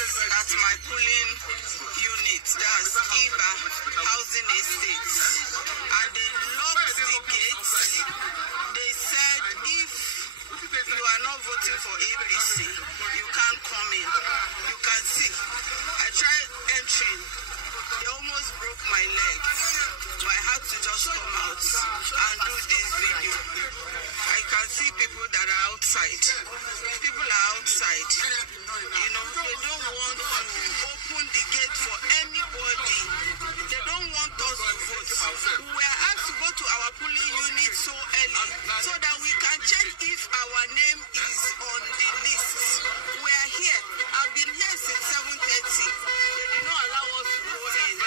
at my polling unit, that's IBA Housing Estates, and they locked the gates. They said if you are not voting for APC, you can't come in. You can see, I tried entering. They almost broke my leg, but I had to just come out and do this video. I can see people that are outside. People are outside. You know, they don't want to open the gate for anybody. They don't want us to vote. We were asked to go to our polling unit so early so that we can check if our name is on the list. We are here. I've been here since 7:30. They did not allow us to go in.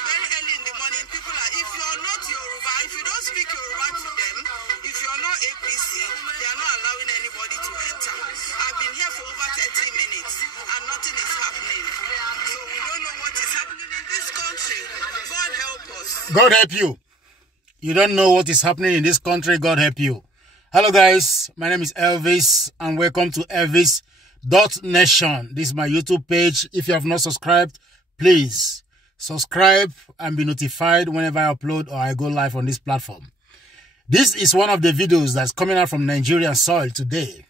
Very early in the morning, people are, if you're not Yoruba, if you don't speak Yoruba to them, if you're not APC, they are not allowing anybody to enter. I've been here for over 30 minutes and nothing is happening. So we don't know what is happening in this country. God help us. God help you. You don't know what is happening in this country. God help you. Hello guys, my name is Elvis and welcome to Elvis.nation. This is my YouTube page. If you have not subscribed, please subscribe and be notified whenever I upload or I go live on this platform. This is one of the videos that's coming out from Nigerian soil today.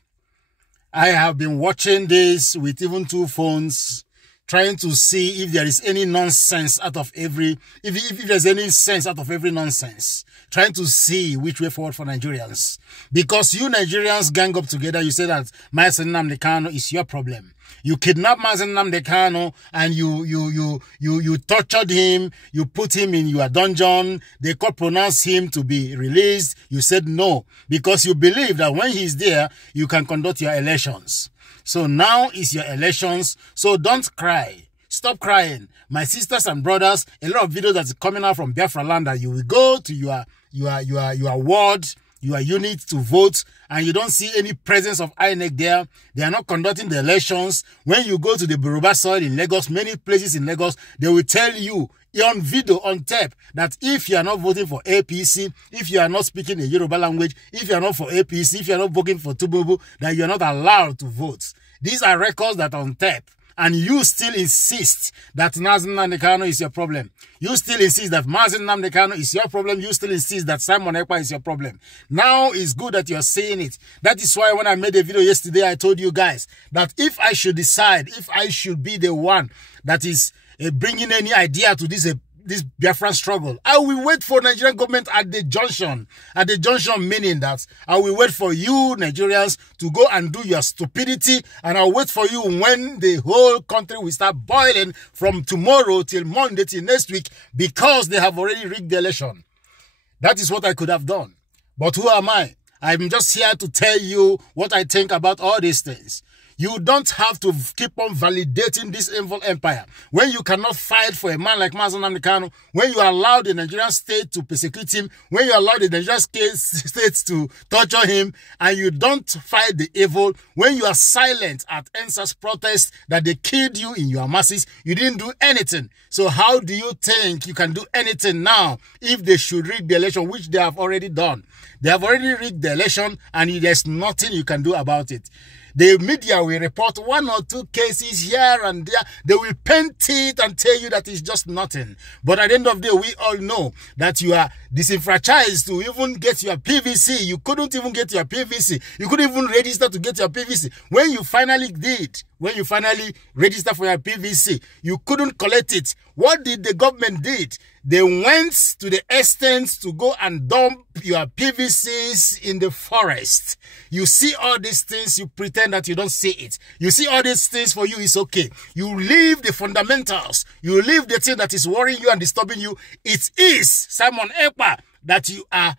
I have been watching this with even two phones, trying to see if there is any nonsense out of every, if there's any sense out of every nonsense, trying to see which way forward for Nigerians. Because you Nigerians gang up together, you say that Mazen Nnamdi Kanu is your problem. You kidnapped Mazen Nnamdi Kanu and you tortured him, you put him in your dungeon, they could pronounce him to be released. You said no, because you believe that when he's there, you can conduct your elections. So now is your elections, so don't cry. Stop crying. My sisters and brothers, a lot of videos that's coming out from Biafra land that you will go to your ward, your unit to vote, and you don't see any presence of INEC there. They are not conducting the elections. When you go to the Yoruba soil in Lagos, many places in Lagos, they will tell you on video, on tape, that if you are not voting for APC, if you are not speaking the Yoruba language, if you are not for APC, if you are not voting for Tububu, that you are not allowed to vote. These are records that are on tape. And you still insist that Mazen Nnamdi Kanu is your problem. You still insist that Mazen Nnamdi Kanu is your problem. You still insist that simonekpa is your problem. Now it's good that you're saying it. That is why when I made a video yesterday, I told you guys that if I should decide, if I should be the one that is bringing any idea to this Biafran struggle, I will wait for Nigerian government at the junction. At the junction meaning that I will wait for you Nigerians to go and do your stupidity, and I'll wait for you when the whole country will start boiling from tomorrow till Monday till next week, because they have already rigged the election. That is what I could have done. But who am I? I'm just here to tell you what I think about all these things. You don't have to keep on validating this evil empire. When you cannot fight for a man like Mazen Nnamdi Kanu, when you allow the Nigerian state to persecute him, when you allow the Nigerian state to torture him, and you don't fight the evil, when you are silent at NSAS protests that they killed you in your masses, you didn't do anything. So how do you think you can do anything now if they should rig the election, which they have already done? They have already rigged the election and there's nothing you can do about it. The media will report one or two cases here and there. They will paint it and tell you that it's just nothing. But at the end of the day, we all know that you are disenfranchised to even get your PVC. You couldn't even get your PVC. You couldn't even register to get your PVC. When you finally did, when you finally register for your PVC, you couldn't collect it. What did the government did? They went to the extent to go and dump your PVCs in the forest. You see all these things, you pretend that you don't see it. You see all these things, for you it's okay. You leave the fundamentals. You leave the thing that is worrying you and disturbing you. It is simonekpa that you are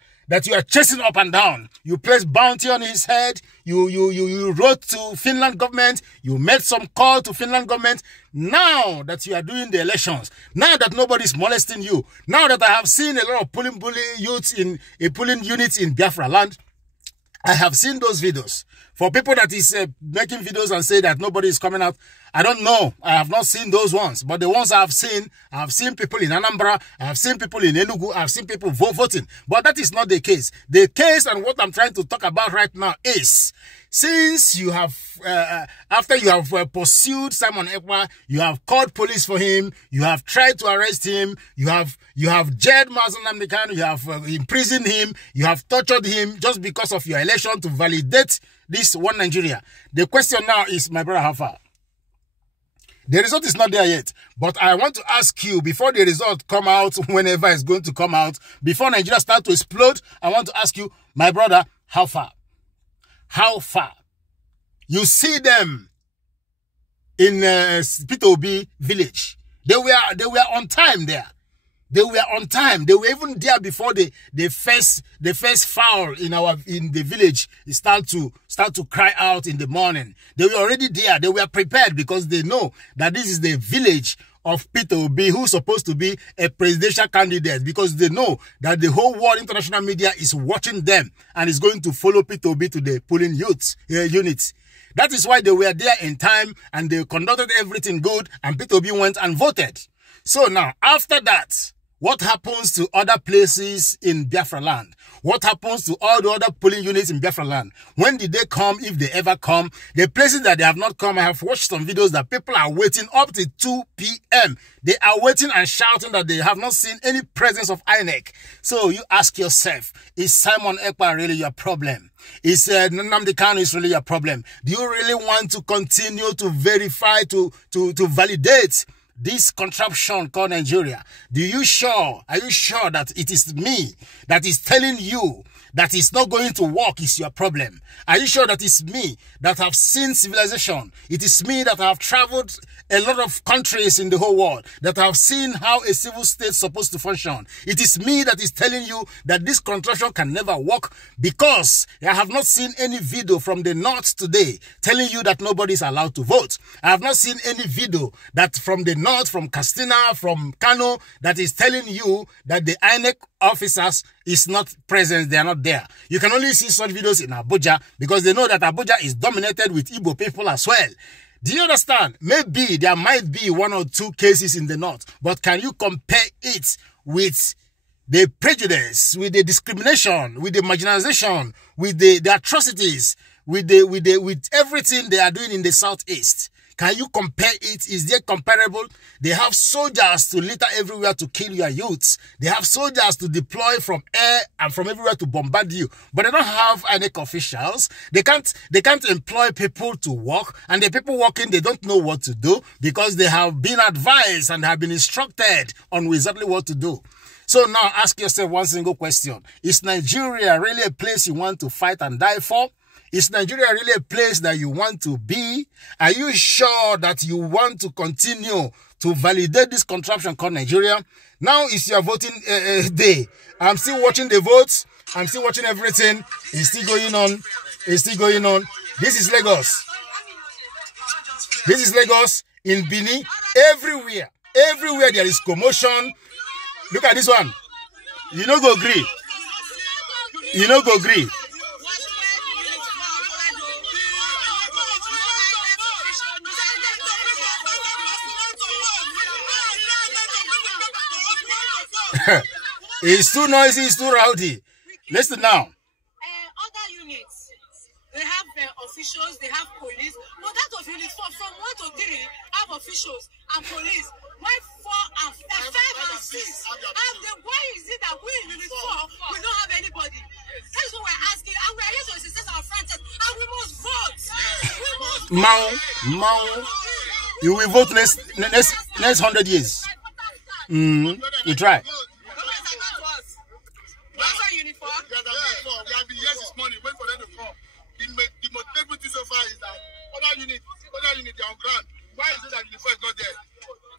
chasing up and down. You place bounty on his head. You wrote to Finland government. You made some call to Finland government. Now that you are doing the elections, now that nobody's molesting you, now that I have seen a lot of polling youths in polling units in Biafra land, I have seen those videos. For people that is making videos and say that nobody is coming out, I don't know. I have not seen those ones. But the ones I have seen people in Anambra, I have seen people in Enugu, I have seen people voting. But that is not the case. The case and what I'm trying to talk about right now is, since you have, after you have pursued simonekpa, you have called police for him, you have tried to arrest him, you have jailed Mazen Namdekan, you have imprisoned him, you have tortured him just because of your election to validate this one Nigeria. The question now is, my brother, how far? The result is not there yet, but I want to ask you, before the result come out, whenever it's going to come out, before Nigeria start to explode, I want to ask you, my brother, how far? How far? You see them in P2B village. They were on time there. They were on time. They were even there before the first fowl in the village start to cry out in the morning. They were already there. They were prepared because they know that this is the village of P2B, who's supposed to be a presidential candidate, because they know that the whole world international media is watching them and is going to follow P2B to the polling units. That is why they were there in time and they conducted everything good, and P2B went and voted. So now, after that, what happens to other places in Biafra land? What happens to all the other polling units in Biafra land? When did they come, if they ever come? The places that they have not come, I have watched some videos that people are waiting up to 2 p.m. They are waiting and shouting that they have not seen any presence of INEC. So you ask yourself, is simonekpa really your problem? Is Nnamdi Kanu is really your problem? Do you really want to continue to verify, to validate this contraption called Nigeria? Are you sure that it is me that is telling you that it's not going to work is your problem? Are you sure that it's me that have seen civilization? It is me that have traveled a lot of countries in the whole world, that have seen how a civil state is supposed to function. It is me that is telling you that this contraption can never work, because I have not seen any video from the north today telling you that nobody is allowed to vote. I have not seen any video that from the north, from Katsina, from Kano, that is telling you that the INEC officers is not present, they are not there. You can only see such videos in Abuja because they know that Abuja is dominated with Igbo people as well. Do you understand? Maybe there might be 1 or 2 cases in the north, but can you compare it with the prejudice, with the discrimination, with the marginalization, with the atrocities, with everything they are doing in the southeast? Can you compare it? Is there comparable? They have soldiers to litter everywhere to kill your youths. They have soldiers to deploy from air and from everywhere to bombard you. But they don't have INEC officials. They can't employ people to work. And the people working, they don't know what to do because they have been advised and have been instructed on exactly what to do. So now ask yourself one single question. Is Nigeria really a place you want to fight and die for? Is Nigeria really a place that you want to be? Are you sure that you want to continue to validate this contraption called Nigeria? Now is your voting day. I'm still watching the votes. I'm still watching everything. It's still going on. It's still going on. This is Lagos. This is Lagos, in Benin. Everywhere there is commotion. Look at this one. You no go agree. You no go agree. It's too noisy, it's too rowdy. Listen now. Other units, they have officials, they have police. But that of units from 1 to 3 have officials and police. Why 4 and 5 and 6? And then why is it that we in unit 4 we don't have anybody? That is what we're asking, and we're here to assist our friends, and we must vote. We must vote. You will vote next 100 years. You try. We have been here this morning, wait for them to come. The motivating thing so far is that other unit, they are on ground. Why is it that Unit 4 is not there?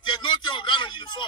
There's no thing on ground on Unit 4.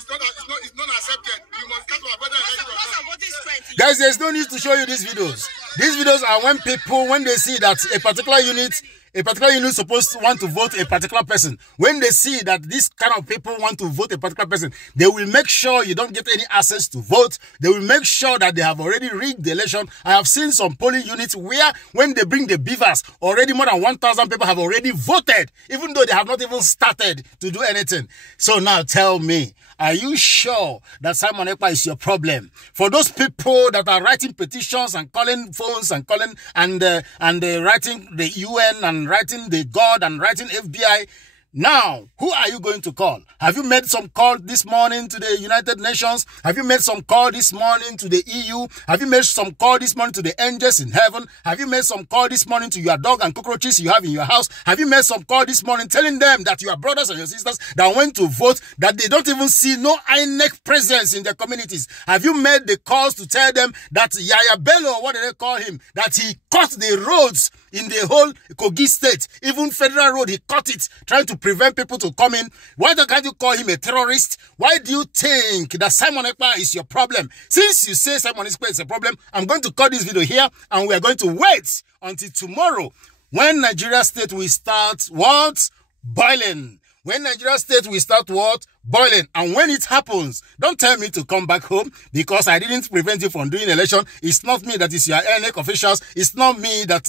It's not accepted. You must come to our brother and guys, there's no need to show you these videos. These videos are when people, when they see that a particular unit a particular unit is supposed to want to vote a particular person. When they see that this kind of people want to vote a particular person, they will make sure you don't get any access to vote. They will make sure that they have already rigged the election. I have seen some polling units where when they bring the beavers, already more than 1,000 people have already voted, even though they have not even started to do anything. So now tell me, are you sure that simonekpa is your problem? For those people that are writing petitions and calling phones and calling and writing the UN and writing the God and writing FBI, now, who are you going to call? Have you made some call this morning to the United Nations? Have you made some call this morning to the EU? Have you made some call this morning to the angels in heaven? Have you made some call this morning to your dog and cockroaches you have in your house? Have you made some call this morning telling them that your brothers and your sisters that went to vote, that they don't even see no INEC presence in their communities? Have you made the calls to tell them that Yaya Bello, what do they call him, that he cut the roads in the whole Kogi state, even federal road, he cut it, trying to prevent people to come in? Why can't you call him a terrorist? Why do you think that simonekpa is your problem? Since you say simonekpa is a problem, I'm going to cut this video here and we are going to wait until tomorrow when Nigeria state will start what? Boiling. When Nigeria state will start what? Boiling. And when it happens, don't tell me to come back home because I didn't prevent you from doing election. It's not me that is your INEC officials. It's not me that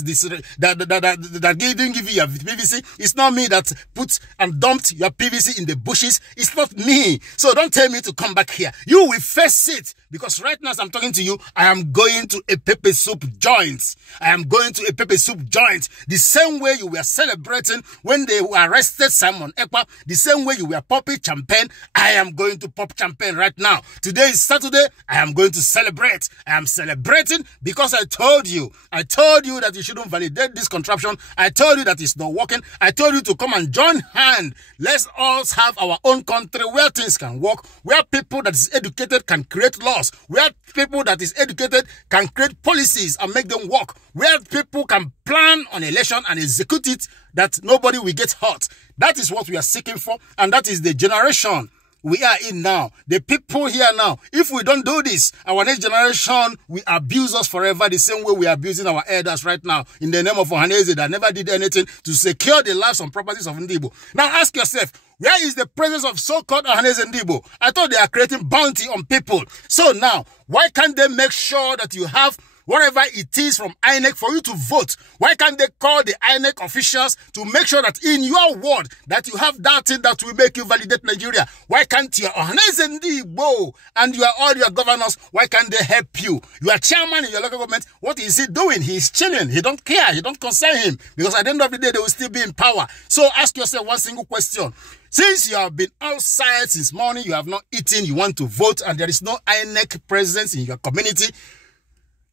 didn't give you your PVC. It's not me that put and dumped your PVC in the bushes. It's not me. So don't tell me to come back here. You will face it because right now as I'm talking to you, I am going to a pepper soup joint. I am going to a pepper soup joint. The same way you were celebrating when they arrested simonekpa, the same way you were popping champagne, I am going to pop champagne right now. Today is Saturday. I am going to celebrate. I am celebrating because I told you that you shouldn't validate this contraption. I told you that it's not working. I told you to come and join hand. Let's all have our own country where things can work, where people that is educated can create laws, where people that is educated can create policies and make them work, where people can plan on election and execute it that nobody will get hurt. That is what we are seeking for, and that is the generation we are in now. The people here now, if we don't do this, our next generation will abuse us forever the same way we are abusing our elders right now in the name of Ohaneze that never did anything to secure the lives and properties of Ndibo. Now ask yourself, where is the presence of so-called Ohaneze Ndibo? I thought they are creating bounty on people. So now, why can't they make sure that you have whatever it is from INEC for you to vote? Why can't they call the INEC officials to make sure that in your ward that you have that thing that will make you validate Nigeria? Why can't your Ohaneze Ndibo and all your governors, why can't they help you? Your chairman in your local government, what is he doing? He's chilling. He don't care. He don't concern him because at the end of the day, they will still be in power. So ask yourself one single question. Since you have been outside since morning, you have not eaten, you want to vote, and there is no INEC presence in your community,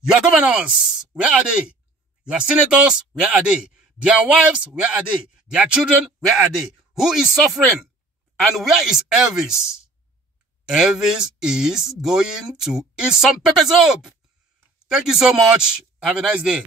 your governors, where are they? Your senators, where are they? Their wives, where are they? Their children, where are they? Who is suffering? And where is Elvis? Elvis is going to eat some pepper soup. Thank you so much. Have a nice day.